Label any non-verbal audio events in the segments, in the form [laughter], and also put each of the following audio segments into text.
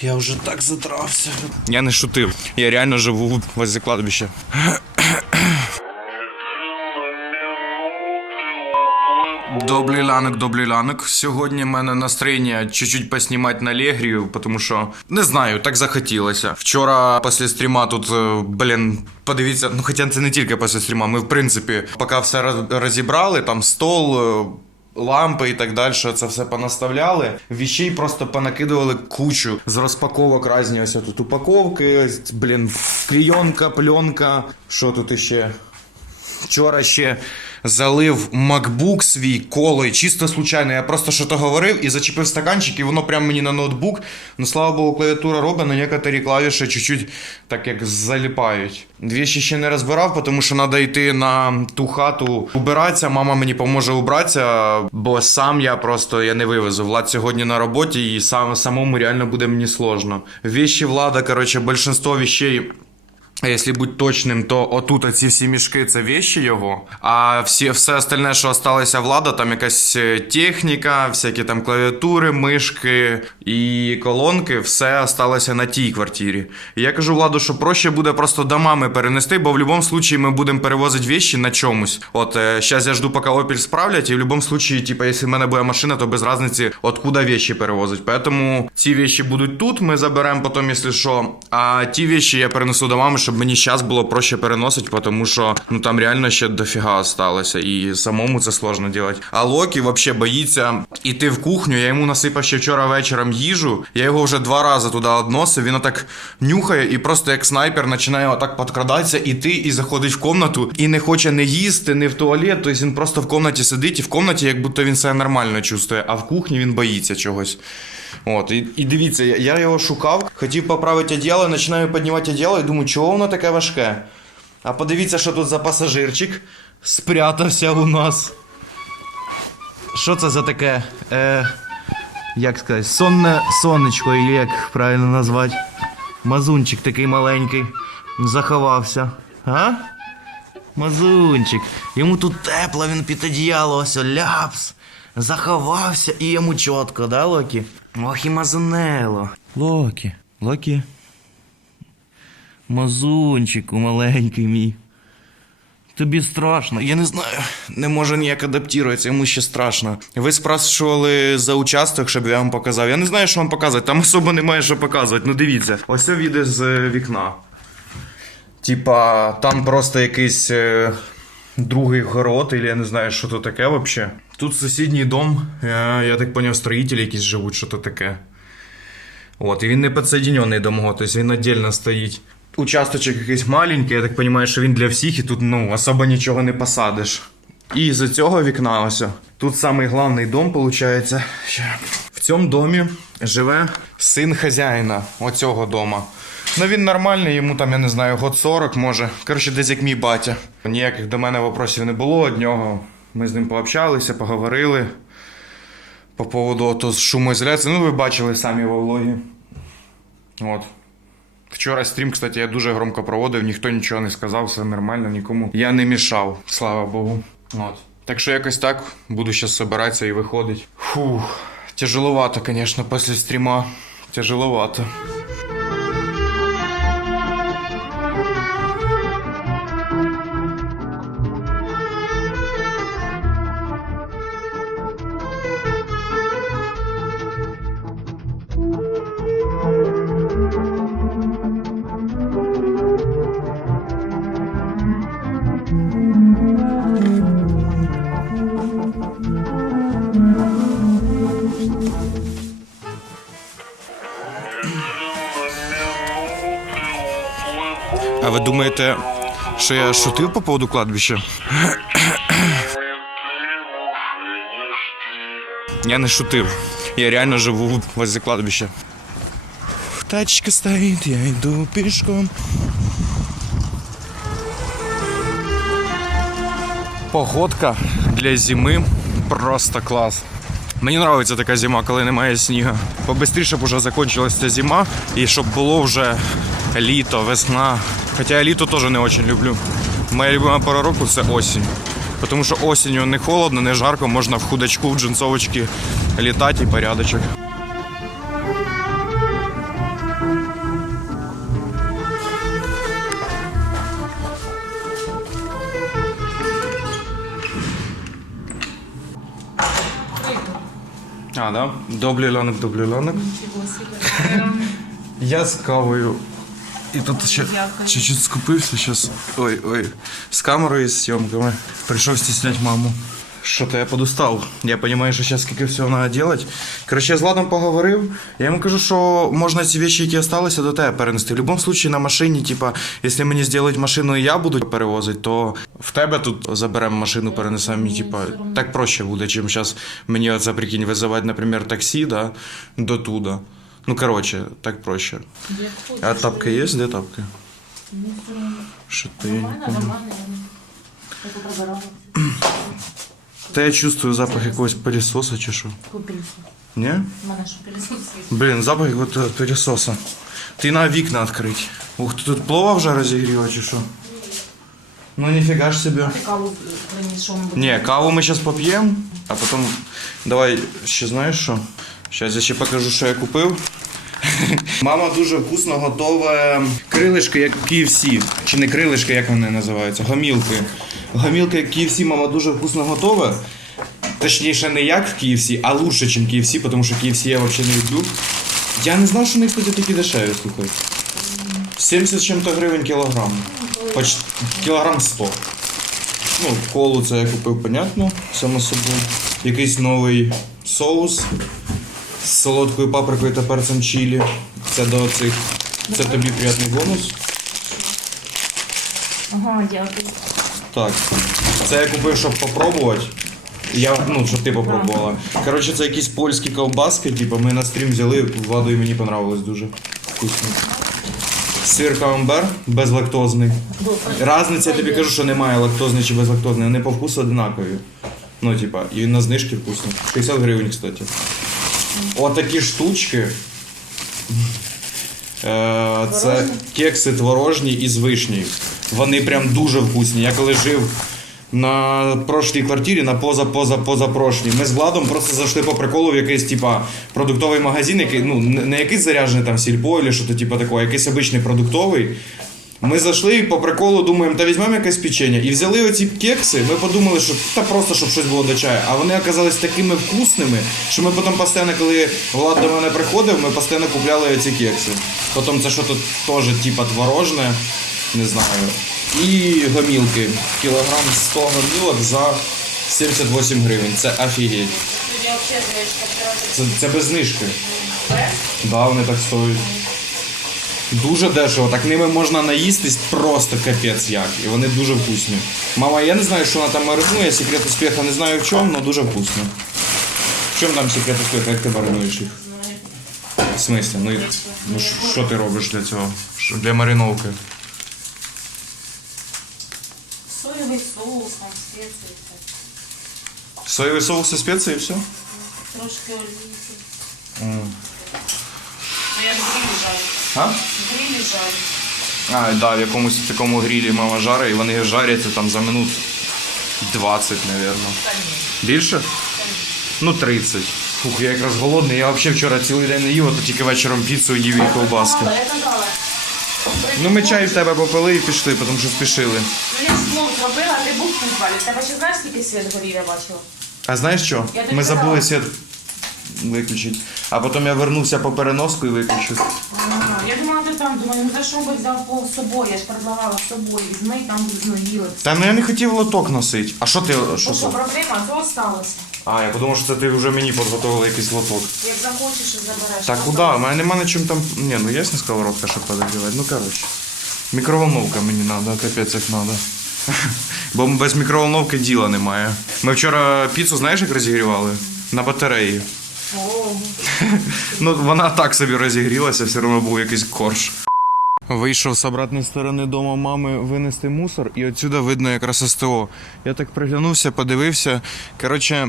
Я вже так затрався. Я не шутив. Я реально живу возле кладбища. Добрий ланок, добрий ланок. Сьогодні в мене настроєння чуть-чуть поснімати на Легрію, тому що не знаю, так захотілося. Вчора після стріма тут, е, блін, подивіться, ну хоча це не тільки після стріма. Ми в принципі, поки все розібрали, там стол. Лампи і так далі, це все понаставляли. Віщей просто понакидували кучу з розпаковок різні. Ось тут упаковки, блін, клійонка, пленка. Що тут іще? Вчора ще залив MacBook свій колою, чисто случайно. Я просто що то говорив і зачепив стаканчик, і воно прямо мені на ноутбук. Ну, слава Богу, клавіатура робить, але некоторі клавіші чуть-чуть так як заліпають. Двічі ще не розбирав, тому що треба йти на ту хату убиратися. Мама мені поможе убратися, бо сам я просто я не вивезу. Влад сьогодні на роботі, і сам самому реально буде мені сложно. Вещі влада, коротше, більшинство вещей. А Якщо бути точним, то отут ці всі мішки це вещі його. А всі, все остальне, що осталося влада, там якась е, техніка, всякі там клавіатури, мишки і колонки, все осталося на тій квартирі. І я кажу владу, що проще буде просто домами перенести, бо в будь-якому випадку ми будемо перевозити вещі на чомусь. От зараз я жду, поки Opel справлять, і в будь-якому випадку, типа, якщо в мене буде машина, то без різниці, откуда вещи перевозить. Поэтому ці вещи будуть тут, ми заберемо потім, якщо що. А ті вещи я перенесу до мами, щоб мені зараз було проще переносити, тому що ну там реально ще дофіга осталося, і самому це сложно робити. А Локі взагалі боїться іти в кухню. Я йому насипав ще вчора вечором їжу. Я його вже два рази туди односив. Він отак нюхає і просто як снайпер починає отак підкрадатися, іти і заходить в комнату, і не хоче не їсти, не в туалет. Тобто він просто в комнаті сидить, і в комнаті, як будто він себе нормально чувствує, а в кухні він боїться чогось. От, і, і дивіться, я, я його шукав, хотів поправити одіяло, починаю піднімати одіяло і думаю, чого воно таке важке. А подивіться, що тут за пасажирчик спрятався у нас. Що це за таке? Е, як сказати, сонне сонечко, і як правильно назвати? Мазунчик такий маленький. Заховався. А? Мазунчик. Йому тут тепло, він під одіяло, ось ляпс. Заховався і йому чітко, да, Локі? Ох і мазунело. Локі, Локі. Мазунчику маленький мій. Тобі страшно. Я не знаю, не може ніяк адаптуватися, йому ще страшно. Ви спрашували за участок, щоб я вам показав. Я не знаю, що вам показувати. Там особо немає що показувати. Ну дивіться, ось це відео з вікна. Типа, там просто якийсь е, другий город, или я не знаю, що то таке взагалі. Тут сусідній дом, я, я так поняв, строїтелі якісь живуть, що то таке. От, і він не підсоединений до мого, тобто він віддільно стоїть. Участочок якийсь маленький, я так розумію, що він для всіх, і тут ну, особо нічого не посадиш. І з цього вікна ось. Тут самий головний дом, виходить. В цьому домі живе син хазяїна оцього дома. Ну він нормальний, йому там, я не знаю, год 40 може. Коротше, десь як мій батя. Ніяких до мене вопросів не було од нього. Ми з ним пообщалися, поговорили по поводу ото шумоізоляції. Ну, ви бачили самі во влогі. От. Вчора стрім, кстати, я дуже громко проводив, ніхто нічого не сказав, все нормально, нікому. Я не мішав, слава Богу. От. Так що якось так, буду зараз збиратися і виходить. Фух, тяжеловато, звісно, після стріма. Тяжеловато. А ви думаєте, що я шутив по поводу кладбища? Я не шутив. Я реально живу возле кладбища. Тачка стоит, я иду пешком. Погодка для зими просто клас. Мені подобається така зима, коли немає снігу. Побистріше б вже закінчилася зима, і щоб було вже літо, весна. Хоча я літо теж не дуже люблю. Моя любима пора року це осінь. Тому що осінню не холодно, не жарко, можна в худачку, в джинсовочки літати і порядочок. Да? Добрий ланок, добрий ланок. [laughs] Я з кавою. І тут ще чуть-чуть скупився зараз. Ой, ой. З камерою і з зйомками. Прийшов стісняти маму. Що то я подустав. Я розумію, що зараз скільки всього треба робити. Коротше, я з Ладом поговорив. Я йому кажу, що можна ці речі, які залишилися, до тебе перенести. В будь-якому випадку на машині, типа, якщо мені зроблять машину і я буду перевозити, то в тебе тут заберемо машину, перенесемо. І, типа, так проще буде, чим зараз мені оце прикинь визивати, наприклад, таксі, да, до туда. Ну, коротше, так проще. А тапка є? Де тапка? Що ти? Нормально, нормально. Я. Та я чувствую запах якогось пилісоса чи що. Купив. Ні? У мене що пилісос є. Блін, запах от от пилісоса. Ти на вікна відкрить. Ух, ти тут плова вже розігріла чи що? Ну ніфіга ж собі. Ти каву приніс, що ми будемо? Ні, каву ми зараз поп'ємо, а потім. Давай ще знаєш що? Зараз я ще покажу, що я купив. Мама дуже вкусно готова крилишки, як KFC. Чи не крилишки, як вони називаються? Гомілки. Гомілки, як KFC, мама дуже вкусно готова. Точніше, не як в KFC, а лучше, ніж KFC, тому що KFC я взагалі не люблю. Я не знав, що вони, кстати, такі дешеві, слухай. 70 з чим-то гривень кілограм. Поч... Кілограм 100. Ну, колу це я купив, понятно, само собою. Якийсь новий соус з солодкою паприкою та перцем чилі. Це до цих. Це тобі приятний бонус. Ага, дякую. Так. Це я купив, щоб попробувати. Я, ну, щоб ти попробувала. Коротше, це якісь польські ковбаски, типу, ми на стрім взяли, владу і мені понравилось дуже вкусно. Сир камамбер безлактозний. Разниця, я тобі кажу, що немає лактозний чи безлактозний, вони по вкусу одинакові. Ну, типа, і на знижки вкусно. 60 гривень, кстати. Отакі штучки. Е, Це кекси творожні із вишні. Вони прям дуже вкусні. Я коли жив на прошлій квартирі, на поза поза позапрошлій, ми з Владом просто зайшли по приколу в якийсь типа продуктовий магазин, який ну не якийсь заряджений там сільпо чи що то типа такого, якийсь обичний продуктовий. Ми зайшли і по приколу думаємо, та візьмемо якесь печення. І взяли оці кекси, ми подумали, що та просто щоб щось було до чаю. А вони оказались такими вкусними, що ми потім постійно, коли Влад до мене приходив, ми постійно купляли оці кекси. Потім це що тут теж типа творожне, не знаю. І гомілки. Кілограм 100 гомілок за 78 гривень. Це офігеть. Звісно, Це, це без знижки. Да, вони так стоять. Дуже дешево, так ними можна наїстись просто капець як. І вони дуже вкусні. Мама, я не знаю, що вона там маринує, секрет успіху не знаю в чому, але дуже вкусно. В чому там секрет успіху, як ти маринуєш їх? В смислі? Ну, ну що- ти робиш для цього? Що- Для мариновки? Соєвий соус, там спеції. Соєвий соус і спеції і все? трошки олійки. А я грилі жарю. А? Грилі жарю. А, да, в якомусь такому грілі мама жарить, і вони жаряться там за минут 20, мабуть. Більше? Ну, 30. Фух, я якраз голодний. Я взагалі вчора цілий день не їв, а то тільки вечором піцу їв і ковбаски. Ну, ми чай в тебе попили і пішли, тому що спішили. Ну я знов зробила, а ти був в підвалі. Тебе ще знаєш, скільки світ горів, я бачила? А знаєш що? Ми забули світ виключити. А потім я вернувся по переноску і виключив. Ага. Я думала, ти там, думаю, ну за що би взяв пол з собою? Я ж предлагала з собою. Візьми, там зноїли. Та ну я не хотів лоток носити. А що ти? Що Ну що, це? проблема, то осталося. А, я подумав, що це ти вже мені підготувала якийсь лоток. Як захочеш, і забереш. Так, куди? У мене нема на чим там. Ні, ну є не сковородка, щоб подогрівати. Ну коротше. Мікроволновка мені треба, капець як треба. Бо без мікроволновки діла немає. Ми вчора піцу, знаєш, як розігрівали? На батареї. Ну, вона так собі розігрілася, все одно був якийсь корж. Вийшов з обратної сторони дому мами винести мусор, і отсюди видно якраз СТО. Я так приглянувся, подивився. Коротше,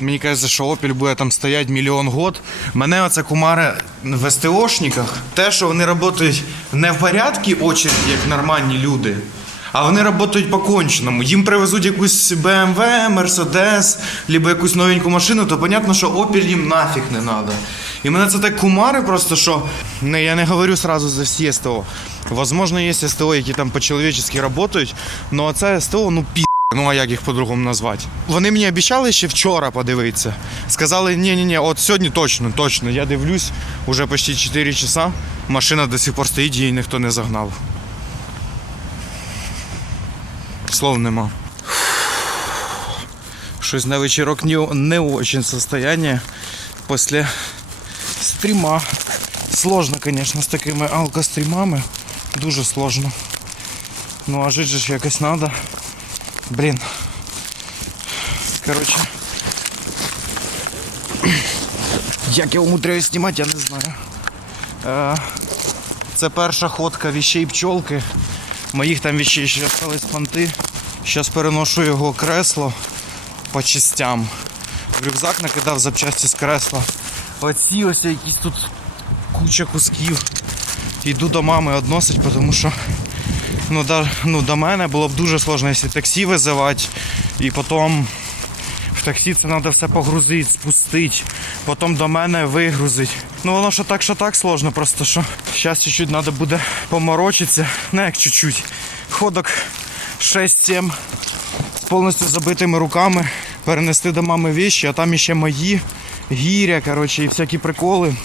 мені кажеться, що Опіль буде там стояти мільйон год. Мене оце кумари в СТОшниках. Те, що вони працюють не в порядку очереді, як нормальні люди. А вони працюють по конченому. Їм привезуть якусь BMW, Mercedes, либо якусь новеньку машину, то понятно, що Opel їм нафіг не треба. І мене це так кумари просто, що не, я не говорю сразу за всі СТО. Возможно, є СТО, які там по-чоловічески працюють, але це СТО, ну пі Ну а як їх по-другому назвати? Вони мені обіцяли ще вчора подивитися. Сказали, ні, ні, ні, от сьогодні точно, точно. Я дивлюсь, уже почти 4 часа. Машина до сих пор стоїть, її ніхто не загнав. Слов нема. Щось на вечірок не, очень состояние після стріма. Сложно, звісно, з такими алкострімами. Дуже сложно. Ну а жити ж якось треба. Блін. Коротше. Як я умудряюсь знімати, я не знаю. Е, це перша ходка віщей пчолки. Моїх там віщей ще залишились понти. Зараз переношу його кресло по частям. В рюкзак накидав запчасті з кресла. Оці ось якісь тут куча кусків. Йду до мами односить, тому що ну, да, ну, до мене було б дуже сложно, якщо таксі визивати, і потім в таксі це треба все погрузити, спустити, потім до мене вигрузити. Ну воно що так, що так сложно, просто що зараз чуть-чуть треба буде поморочитися. Не як чуть-чуть. Ходок 6-7 з повністю забитими руками, перенести до мами вещи, а там іще мої гіря, коротше, і всякі приколи.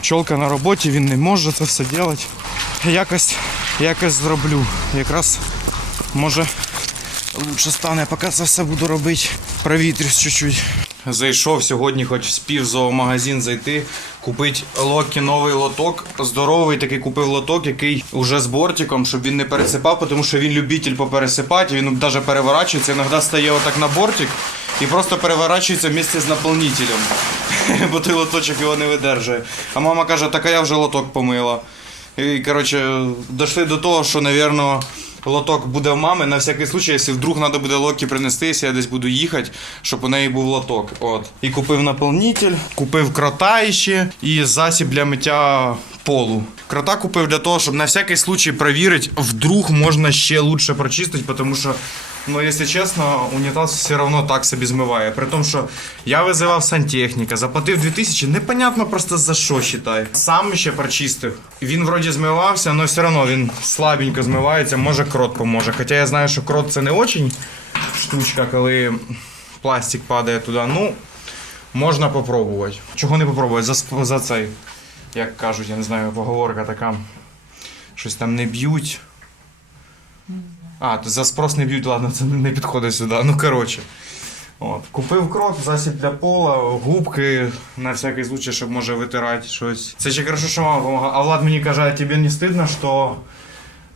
Пчолка на роботі, він не може це все робити. Якось, якось зроблю. Якраз може лучше стане, поки це все буду робити. Провітрюсь чуть-чуть. Зайшов сьогодні, хоч спів зоомагазин зайти, купити Локі новий лоток. Здоровий такий купив лоток, який уже з бортиком, щоб він не пересипав, тому що він любитель попересипати, він навіть переворачується, іноді стає отак на бортик і просто переворачується вместе з наповнителем. [laughs] Бо той лоточок його не видержує. А мама каже, так а я вже лоток помила. І, коротше, дійшли до того, що, напевно, лоток буде в мами на всякий случай, якщо вдруг треба буде локі принести, якщо я десь буду їхати, щоб у неї був лоток. От. І купив наповнитель, купив крота ще і засіб для миття полу. Крота купив для того, щоб на всякий случай перевірити, вдруг можна ще лучше прочистити, тому що Ну, якщо чесно, унітаз все одно так собі змиває. При тому, що я визивав сантехніка, заплатив 2000, непонятно просто за що считай. Сам ще прочистив. Він вроді змивався, але все одно він слабенько змивається, може крот поможе. Хоча я знаю, що крот це не очень штучка, коли пластик падає туди. Ну, можна попробувати. Чого не попробувати? За, за цей, як кажуть, я не знаю, поговорка така. Щось там не б'ють. А, то за спрос не б'ють, ладно, це не підходить сюди. Ну, коротше. От. Купив крот, засіб для пола, губки на всякий случай, щоб може витирати щось. Це ще хорошо, що мама допомагає. А Влад мені каже, а тобі не стидно, що.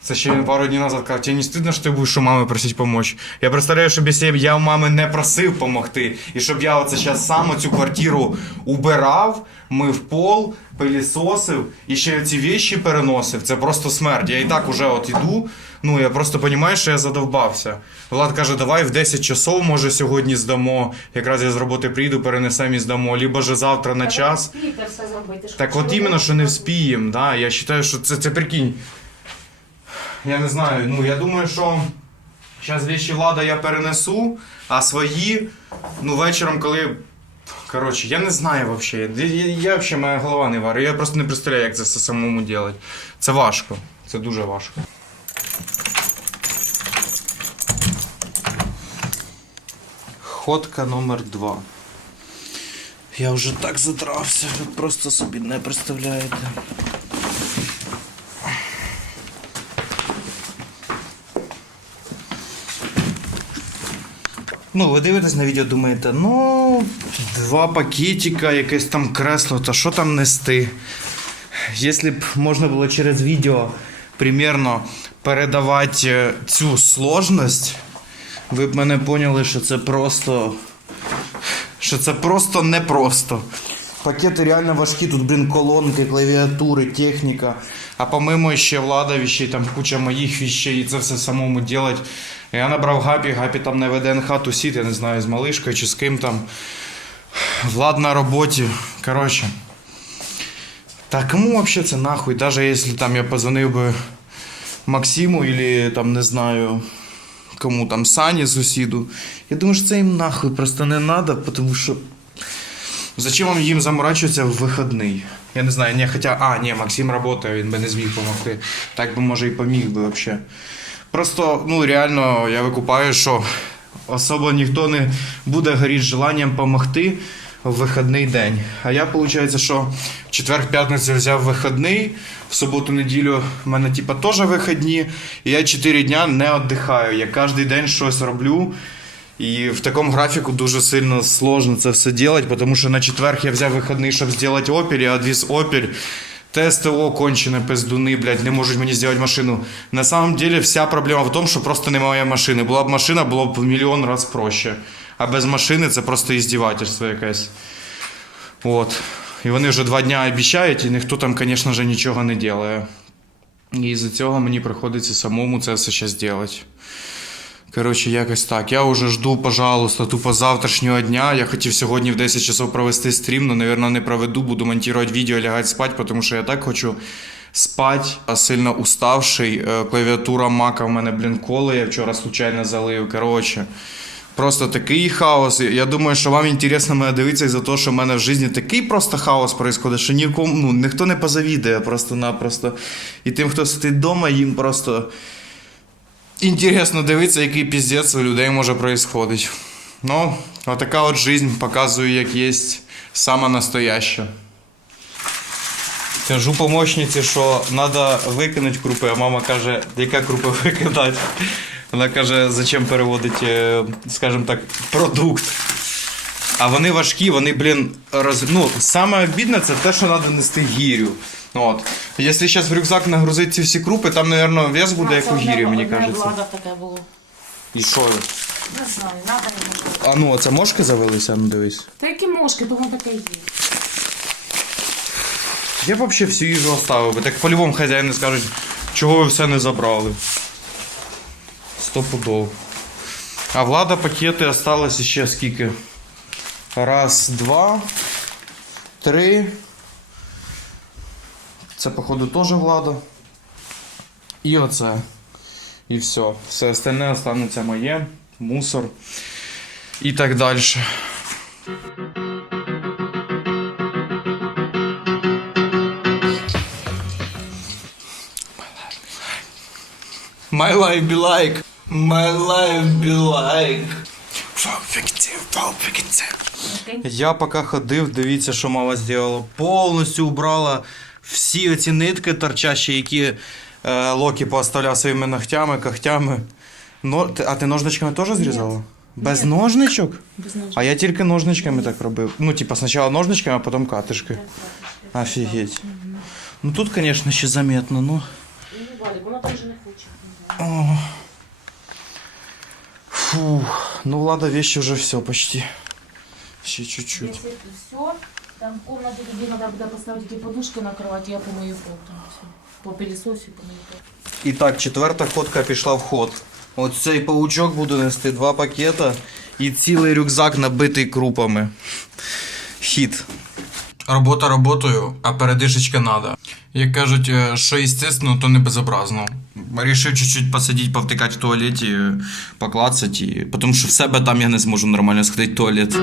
Це ще він пару днів назад казав, тебе не стидно, що ти будеш у мами просити допомогти. Я представляю, щоб я у мами не просив допомогти, і щоб я оце зараз сам цю квартиру убирав, мив пол, пилісосив і ще ці вещі переносив. Це просто смерть. Я і так уже от іду. Ну я просто розумію, що я задовбався. Влад каже, давай в 10 часов, може, сьогодні здамо. Якраз я з роботи прийду, перенесемо і здамо, либо же завтра на час. Все зробити. Так от іменно, що не вспіємо, да. Я вважаю, що це, це прикинь. Я не знаю, ну я думаю, що зараз вещі влада я перенесу, а свої, ну вечором, коли. Коротше, я не знаю взагалі. Я, я, я взагалі моя голова не варить. Я просто не представляю, як це все самому робити. Це важко. Це дуже важко. Ходка номер два. Я вже так задрався, ви просто собі не представляєте. Ну, ви дивитесь на відео, думаєте, ну, два пакетика, якесь там кресло, та що там нести? Якщо б можна було через відео примерно передавати е, цю сложність, ви б мене поняли, що це просто що це просто непросто. Пакети реально важкі, тут, блін, колонки, клавіатури, техніка. А помимо ще влада вещей, там куча моїх вещей, і це все самому делать. Я набрав Гапі, Гапі там на ВДНХ тусить, я не знаю, з малишкою чи з ким там. Влад на роботі. Коротше. Та кому вообще це нахуй? Даже якщо там я позвонив би Максиму или там не знаю кому там Сані сусіду. Я думаю, що це їм нахуй просто не треба, тому що. Зачем вам їм заморачуватися в вихідний? Я не знаю, ні, хоча, а, ні, Максим працює, він би не зміг допомогти. Так би, може, і поміг би взагалі. Просто, ну реально, я викупаю, що особо ніхто не буде горіти желанням допомогти в вихідний день. А я, виходить, що в четвер-п'ятницю взяв вихідний, в суботу-неділю в мене типа теж вихідні, і я 4 дня не віддихаю. Я кожен день щось роблю. І в такому графіку дуже сильно сложно це все робити, тому що на четверг я взяв вихідний, щоб зробити опіль, я відвіз опіль. ТСТО кончене пиздуни, блядь, не можуть мені зробити машину. На самом деле вся проблема в тому, що просто немає машини. Була б машина, було б в мільйон раз проще. А без машини це просто іздівательство якесь. От. І вони вже два дня обіцяють, і ніхто там, звісно нічого не робить. І з-за цього мені приходиться самому це все ще зробити. Коротше, якось так. Я вже жду, пожалуйста, тупо завтрашнього дня. Я хотів сьогодні в 10 часов провести стрім, але, мабуть, не проведу, буду монтувати відео, лягати спати, тому що я так хочу спати, а сильно уставший. Е, Клавіатура мака в мене, блін, коле, я вчора случайно залив. Коротше. Просто такий хаос. Я думаю, що вам інтересно мене дивитися із-за того, що в мене в житті такий просто хаос відбувається, що нікому, ну, ніхто не позавідує просто-напросто. І тим, хто сидить вдома, їм просто інтересно дивитися, який піздець у людей може происходить. Ну, отака от жизнь показує, як є саме настояща. Кажу помощниці, що треба викинути крупи, а мама каже, яка крупи викидати. Вона каже, зачем переводити, е, скажімо так, продукт. А вони важкі, вони, блін, роз... ну, саме обідне це те, що треба нести гірю. От. Якщо зараз в рюкзак нагрузити ці всі крупи, там, мабуть, вес буде як у гірі, мені кажеться. Влада таке було. І що? Не знаю, надо йому. А ну, оце мошки завелися, ну дивись. Та які мошки, то воно таке є. Я б взагалі всю їжу оставив би. Так по-любому хазяїни скажуть, чого ви все не забрали. Сто пудов. А влада пакети осталось ще скільки? Раз, два, три. Це, походу, теж влада. І оце. І все. Все остальне останеться моє, мусор і так далі. My life be like. My life be like. Я поки ходив, дивіться, що мама зробила. Повністю убрала всі оці нитки торчащі, які е, Локі поставляв своїми ногтями, когтями. Но, а ти ножничками теж зрізала? Без ножничок? Без ножа. А я тільки ножничками так робив. Ну, типа, спочатку ножничками, а потім катишкою. Офігеть. Ну тут, звісно, ще заметно, ну. Ну, Валік, вона там вже не хоче. О. Фух, ну ладно, вещи уже все почти. Ще чуть-чуть. Если это все, там в где надо буде поставити ті подушки на кровати, я помию пол там все. По пилісосі помию пол. І так, четверта ходка пішла в ход. От цей паучок буду нести два пакета і цілий рюкзак набитий крупами. Хід. Робота роботою, а передишечка надо. Як кажуть, е, що естественно, то не безобразно. Рішив чуть-чуть посидіти, повтикати в туалеті, поклацати, і... тому що в себе там я не зможу нормально сходити в туалет.